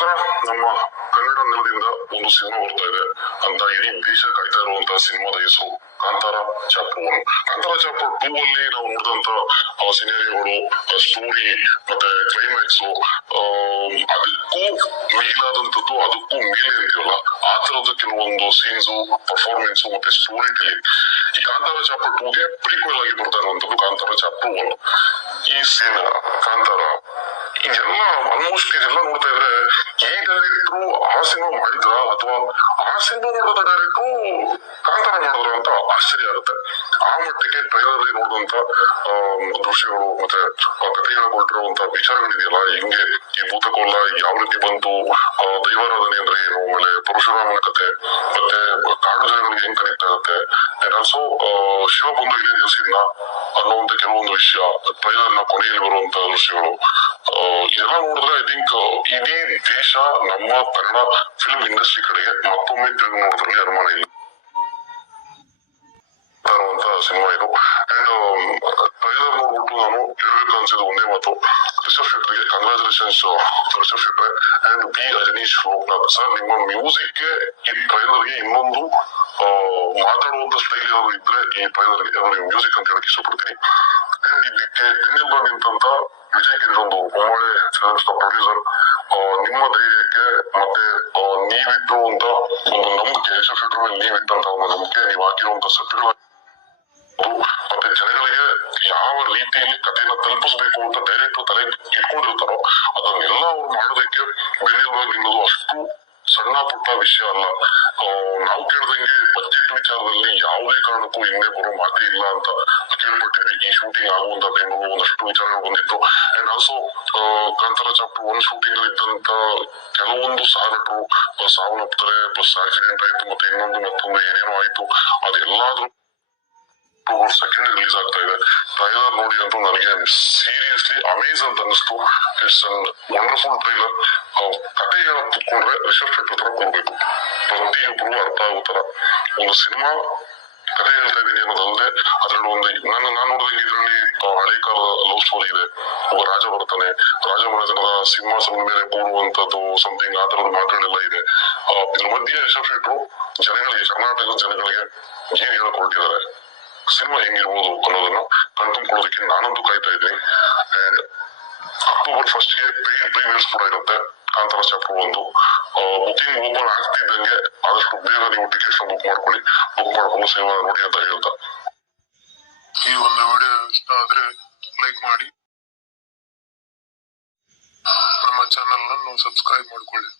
ನಮಸ್ಕಾರ. ನಮ್ಮ ಕನ್ನಡ ನೆಲದಿಂದ ಒಂದು ಸಿನಿಮಾ ಬರ್ತಾ ಇದೆ ಅಂತ ಇಡೀ ದೇಶ ಕಾಯ್ತಾ ಇರುವಂತಹ ಸಿನಿಮಾದ ಹೆಸರು ಕಾಂತಾರ ಚಾಪ್ಟರ್ 1. ಕಾಂತಾರ ಚಾಪ್ಟರ್ 2 ಅಲ್ಲಿ ನಾವು ನೋಡಿದಂತ ಸಿನಿಮಾಗಳು, ಸ್ಟೋರಿ ಮತ್ತೆ ಕ್ಲೈಮ್ಯಾಕ್ಸ್ ಅದಕ್ಕೂ ಮಿಗಿಲಾದಂತದ್ದು, ಅದಕ್ಕೂ ಮೇಲೆ ಅಂತೀವಲ್ಲ ಆ ತರದ ಕೆಲವೊಂದು ಸೀನ್ಸ್, ಪರ್ಫಾರ್ಮೆನ್ಸ್ ಮತ್ತೆ ಸ್ಟೋರಿ ಟೆಲಿಂಗ್ ಈ ಕಾಂತಾರ ಚಾಪ್ಟರ್ 2 ಗೆ ಪ್ರೀಕ್ವೆಲ್ ಆಗಿ ಬರ್ತಾ ಇರುವಂತದ್ದು ಕಾಂತಾರ ಚಾಪ್ಟರ್ 1. ಈ ಸೀನ್ ಕಾಂತಾರ ಇದೆಲ್ಲ ಆಲ್ಮೋಸ್ಟ್ ಇದೆಲ್ಲ ನೋಡ್ತಾ ಇದ್ರೆ ಈ ಡೈರೆಕ್ಟ್ರು ಆ ಸಿನಿಮಾ ಮಾಡಿದ್ರ ಅಥವಾ ಆ ಸಿನಿಮಾ ನೋಡಿದ ಡೈರೆಕ್ಟ್ರು ಕಾಂತಾರ ಮಾಡಿದ್ರ ಅಂತ ಆಶ್ಚರ್ಯ ಆಗುತ್ತೆ. ಆ ಮಟ್ಟಿಗೆ ಟ್ರೈಲರ್ ನೋಡಿದಂತ ದೃಶ್ಯಗಳು ಮತ್ತೆ ಕಥೆ ಹೇಳ್ಕೊಟ್ಟಿರುವಂತ ವಿಚಾರಗಳಿದೆಯಲ್ಲ, ಹಿಂಗೆ ಈ ಭೂತಕೋಲ ಯಾವ ರೀತಿ ಬಂತು, ದೈವಾರಾಧನೆ ಅಂದ್ರೆ ಏನು, ಆಮೇಲೆ ಪರಶುರಾಮನ ಕತೆ, ಮತ್ತೆ ಕಾಡು ಜನಗಳಿಗೆ ಹೆಂಗ್ ಕನೆಕ್ಟ್ ಆಗುತ್ತೆ, ಅಂಡ್ ಆಲ್ಸೋ ಶಿವ ಬಂದು ಇಲ್ಲೇ ನಿಲ್ಸಿದ್ನ ಅನ್ನುವಂತ ಕೆಲವೊಂದು ವಿಷಯ, ಟ್ರೈಲರ್ ನ ಕೊನೆಯಲ್ಲಿ ಬರುವಂತ ದೃಶ್ಯಗಳು, ಇದೆಲ್ಲ ನೋಡಿದ್ರೆ ಐ ಥಿಂಕ್ ಇಡೀ ದೇಶ ನಮ್ಮ ಕನ್ನಡ ಫಿಲ್ಮ್ ಇಂಡಸ್ಟ್ರಿ ಕಡೆಗೆ ಮತ್ತೊಮ್ಮೆ ತಿರುಗಿ ನೋಡೋದ್ರಲ್ಲಿ ಅನುಮಾನ ಇಲ್ಲ ಸಿನಿಮಾ ಇದು. ಅಂಡ್ ಟ್ರೈಲರ್ ನೋಡ್ಬಿಟ್ಟು ನಾನು ಹೇಳ್ಬೇಕು ಅನ್ಸಿದ್ದು ಒಂದೇ ಮಾತು, ರಿಷಬ್ ಶೆಟ್ಟರ್ಗೆ ಕಂಗ್ರಾಚುಲೇಷನ್ಸ್ ರಿಷಬ್ ಶೆಟ್ರೆ and B Ajaneesh Loknath sir. ನಿಮ್ಮ ಮ್ಯೂಸಿಕ್ ಗೆ ಈ ಟ್ರೈಲರ್ಗೆ ಇನ್ನೊಂದು ಮಾತಾಡುವಂತ ಸ್ಟೈಲ್ ಏನಾದ್ರು ಇದ್ರೆ ಈ ಟ್ರೈಲರ್ಗೆ ಅದರ ಮ್ಯೂಸಿಕ್ ಅಂತ ಹೇಳಕ್ ಇಷ್ಟಪಡ್ತೀನಿ. ಅಂಡ್ ಇದಕ್ಕೆ ಬೆನ್ನೆಲುಬಾಗಿ ನಿಂತಂತ ವಿಜಯ್ ಕಿರಣ್ ಹೊಂಬಾಳೆ ಪ್ರೊಡ್ಯೂಸರ್, ನಿಮ್ಮ ಧೈರ್ಯಕ್ಕೆ ಮತ್ತೆ ನೀವಿಟ್ಟಿರುವಂತ ಒಂದು ನಂಬಿಕೆ, ರಿಷಬ್ ಶೆಟ್ಟರ್ ಮೇಲೆ ನೀವಿಟ್ಟಂತ ಒಂದು ನಂಬಿಕೆ, ನೀವು ಹಾಕಿರುವಂತ ಸತ್ಯಗಳ ಮತ್ತೆ ಜನಗಳಿಗೆ ಯಾವ ರೀತಿಯಲ್ಲಿ ಕಥೆಯನ್ನ ತಲುಪಿಸಬೇಕು ಅಂತ ಡೈರೆಕ್ಟ್ ತಲೆ ಇಟ್ಕೊಂಡಿರ್ತಾರೋ ಅದನ್ನೆಲ್ಲ ಅವ್ರು ಮಾಡೋದಕ್ಕೆ ಬೆನ್ನೆಲುಬಾಗಿ ನಿಲ್ಲೋದು ಅಷ್ಟು ಸಣ್ಣ ಪುಟ್ಟ ವಿಷಯ ಅಲ್ಲ. ನಾವು ಕೇಳ್ದಂಗೆ ಬಜೆಟ್ ವಿಚಾರದಲ್ಲಿ ಯಾವುದೇ ಕಾರಣಕ್ಕೂ ಹಿಂದೆ ಬರೋ ಮಾತೇ ಇಲ್ಲ ಅಂತ ಕೇಳ್ಪಟ್ಟಿದ್ವಿ. ಈ ಶೂಟಿಂಗ್ ಆಗುವಂತ ಟೈಮಲ್ಲಿ ಒಂದಷ್ಟು ವಿಚಾರಗಳು ಬಂದಿತ್ತು. And also Kantara chapter 1 shooting ಅಲ್ಲಿ ಇದ್ದಂತ ಕೆಲವೊಂದು ಸಹನಟರು ಸಾವನ್ನಪ್ತಾರೆ, ಬಸ್ ಆಕ್ಸಿಡೆಂಟ್ ಆಯ್ತು, ಮತ್ತೆ ಇನ್ನೊಂದು ಮತ್ತೊಂದು ಏನೇನೋ ಆಯ್ತು. ಅದೆಲ್ಲಾದ್ರೂ ಸೆಕೆಂಡ್ ರಿಲೀಸ್ ಆಗ್ತಾ ಇದೆ. ಟ್ರೈಲರ್ ನೋಡಿ ಅಂತೂ ನನಗೆ ಸೀರಿಯಸ್ಲಿ ಅಮೇಜ್ ಅಂತ ಅನಿಸ್ತು. It's an wonderful trailer. ಕತೆ ಹೇಳಕ್ ಕುತ್ಕೊಂಡ್ರೆ ರಿಷಬ್ ಶೆಟ್ಟರ್ ಹತ್ರ ಕೊಡ್ಬೇಕು, ಪ್ರತಿಯೊಬ್ರು ಅರ್ಥ ಆಗೋ ತರ ಒಂದು ಸಿನಿಮಾ ಕತೆ ಹೇಳ್ತಾ ಇದೀನಿ ಅನ್ನೋದಲ್ಲದೆ ಅದ್ರಲ್ಲಿ ಒಂದು ನಾನು ನೋಡಿದಂಗೆ ಇದರಲ್ಲಿ ಹಳೆ ಕಾಲದ ಲವ್ ಸ್ಟೋರಿ ಇದೆ. ಒಬ್ಬ ರಾಜ ಬರ್ತಾನೆ, ರಾಜಮನೆತನದ ಸಿಂಹಾಸನದ ಮೇಲೆ ಕೂರುವಂತದ್ದು ಸಮಥಿಂಗ್ ಆ ತರದ ಮಾತುಗಳೆಲ್ಲ ಇದೆ. ಇದ್ರ ಮಧ್ಯೆ ರಿಷಬ್ ಶೆಟ್ಟರು ಜನಗಳಿಗೆ, ಕರ್ನಾಟಕದ ಜನಗಳಿಗೆ ಏನ್ ಹೇಳಕ್ ಹೊರಟಿದ್ದಾರೆ, ಸಿನಿಮಾ ಹೆಂಗಿರ್ಬೋದು ಅನ್ನೋದನ್ನ ಕಣ್ತುಂಬ್ಕೊಳ್ಳೋದಕ್ಕೆ ನಾನಂತೂ ಕಾಯ್ತಾ ಇದ್ದೀನಿ. ಅಂಡ್ ಅಕ್ಟೋಬರ್ 1 ಗೆ ಪ್ರೀಮಿಯರ್ಸ್ ಕೂಡ ಇರುತ್ತೆ ಕಾಂತಾರ ಚಾಪ್ಟರ್ 1. ಬುಕಿಂಗ್ ಓಪನ್ ಆಗ್ತಿದ್ದಂಗೆ ಆದಷ್ಟು ಬೇಗ ನೀವು ಟಿಕೆಟ್ಸ್ ಬುಕ್ ಮಾಡ್ಕೊಳ್ಳಿ, ಬುಕ್ ಮಾಡ್ಕೊಂಡು ಸಿನಿಮಾ ನೋಡಿ ಅಂತ ಹೇಳ್ತಾ, ಈ ಒಂದು ವಿಡಿಯೋ ಇಷ್ಟ ಆದ್ರೆ ಲೈಕ್ ಮಾಡಿ, ನಮ್ಮ ಚಾನೆಲ್ ಅನ್ನು ಸಬ್ಸ್ಕ್ರೈಬ್ ಮಾಡ್ಕೊಳ್ಳಿ.